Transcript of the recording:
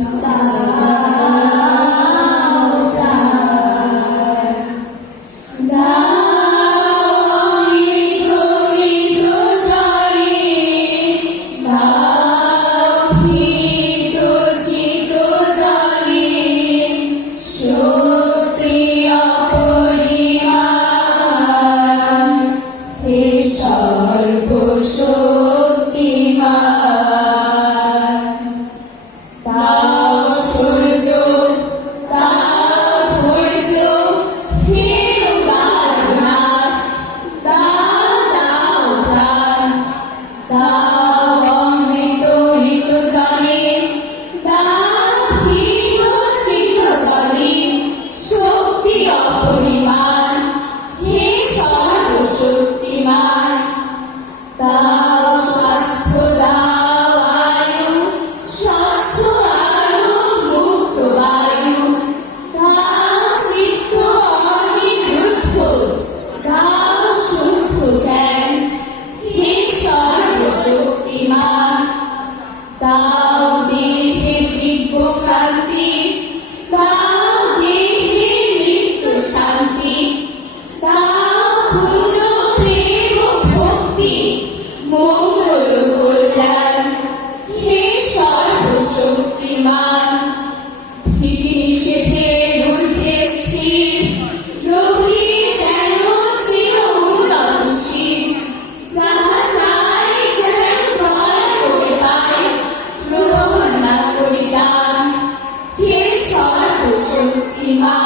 น้ำตา শান্তি। দাও দেহে নিত্য শান্তি। দাও পূর্ণ প্রেম ভক্তি। মঙ্গল সর্বশক্তিমান